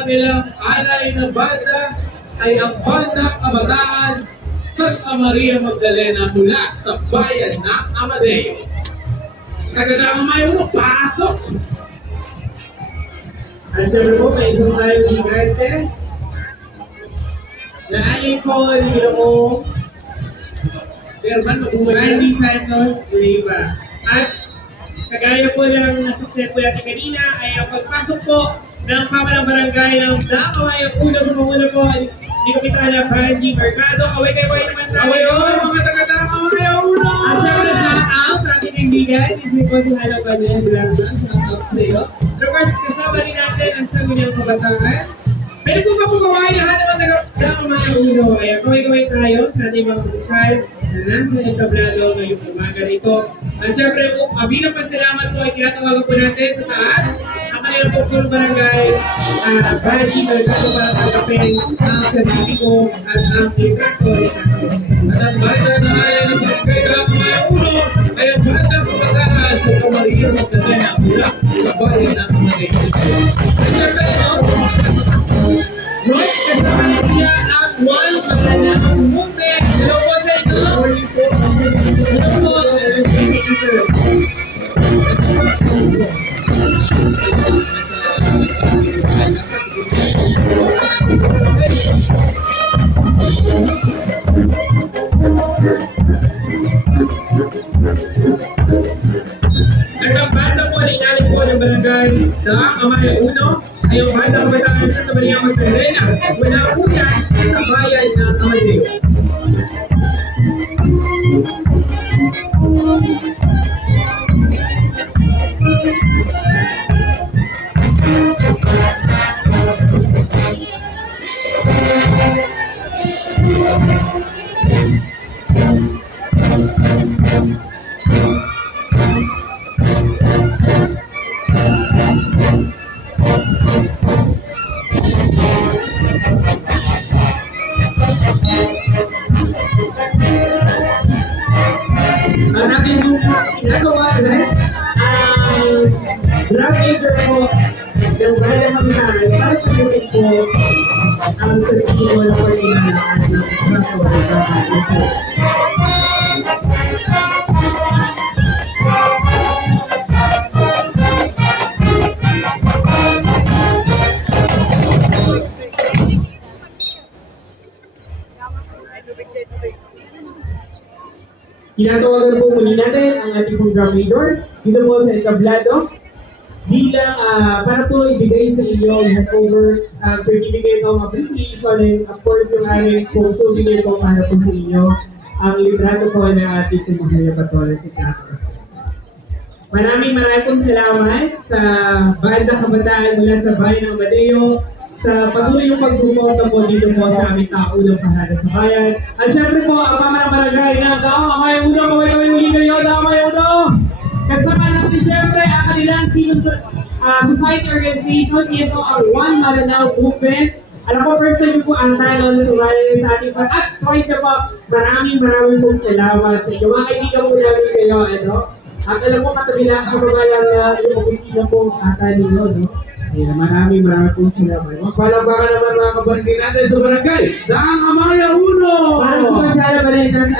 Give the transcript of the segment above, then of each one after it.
kanilang alay na banda ay ang Banda Kabataan Santa Maria Magdalena mula sa bayan ng Amadeo. Taga-drama Mayo, pasok! At syempre po, may isang tayong higante. Naalay ko, hindi mo Randy Santos Leiva. At kagaya po ng nasuksaya po natin kanina ay ang pagpasok po ng pamalang barangay ng Damaway ang unang sumamuna po ni Kapitana Banji Mercado. Kaway-kaway naman tayo. Kaway-kaway mga taga-Damaway ang unang! At syempre shout out sa ating kaibigan. Isip ko si Halo Banyan Blanca. Shout out sa iyo. Pero first, kasama rin natin ang Sangguniang Kabataan. Pwede po ba po kaway lahat ng mga taga-Damaway ang uno? Ayan, kaway-kaway tayo sa ating mga opisyal na nasa entablado ngayong umaga rito. At syempre po, bilang pasalamat po ay tinatawagan po natin sa taas ang kanilang po puro barangay Banji Mercado para tanggapin ang sertipiko at ang litrato ni Tatay. At ang banda na ayaw ng barangay Damaway ang uno ay ang Banda Kabataan Santa Maria Magdalena mula sa bayan ng Amadeo. At syempre po, Roy, kasama niya ang One Banana Movement. Hello po sa inyo. Hello po. At ang banda po na inalim po ng barangay na Amaya Uno ay ang Banda Kabataan Santa Maria Magdalena mula po yan sa bayan ng Amadeo. Ang ating ginagawa dahil drug leader po ng Banda Kabataan para pagdating po ang sertipiko na po inalakaan ng Kabataan. Kinatawagan po muli natin ang ating pong drum leader dito po sa entablado bilang para po ibigay sa inyo ang handover certificate of appreciation and of course yung aming pong souvenir po para po sa inyo ang litrato po ng ating pong mahal patuloy sa Kratos. Maraming pong salamat sa Banda Kabataan mula sa bayan ng Amadeo sa patuloy yung pagsuporta po dito po sa aming taunang parada sa bayan. At syempre po, ang pamalang barangay na Damaway Uno, kaway-kaway muli kayo, Damaway Uno! Kasama natin syempre ang kanilang society organization, ito ang One Maranao Movement. Alam ko, first time po ang talon na tumali sa ating part. At twice na po, maraming pong salamat sa inyo. Mga kaibigan po namin kayo, ano? At alam ko, katabi lang sa mga lang yung opisina po ata ninyo, no? Ayan, maraming pong salamat. Palakpakan naman mga kabarangay natin sa barangay Daang Amaya Uno! Parang sa masala ba rin ang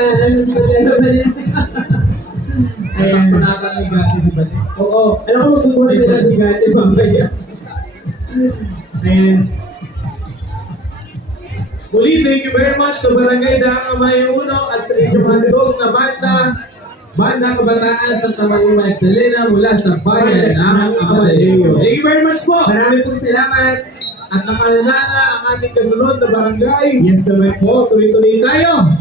Ayan, panatang ay gati si Bati. Oo, alam ko magbubuhay ka lang si Gati mamaya. Ayan. Muli, thank you very much sa barangay Daang Amaya Uno at sa inyong handog na Banda Kabataan Santa Maria Magdalena mula sa bayan ng Amadeo. Thank you very much po! Maraming pong salamat. At nakalala ang ating kasunod na barangay. Yes, naman po. Tuloy-tuloy tayo.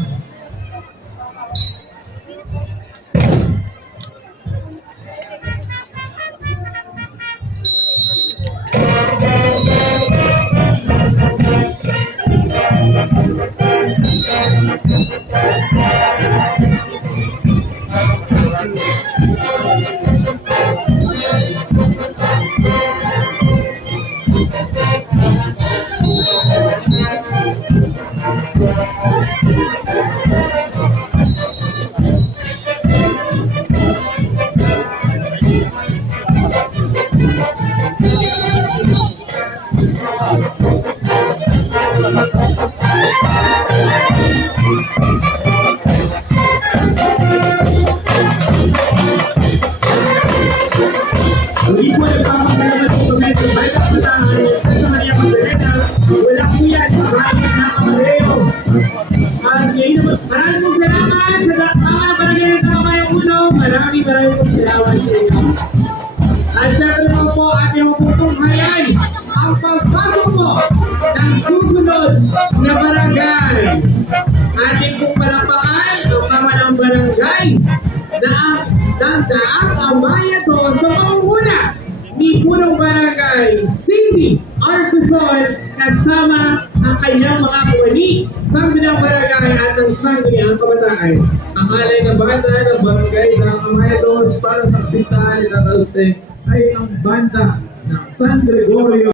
Lucy Arquizon kasama ang kanyang mga kawani, Sangguniang Barangay at ang Sangguniang Kabataan. Ang alay ng banda ng Barangay Damamayatos para sa pistahan ni Tata Uste ay ang banda ng San Gregorio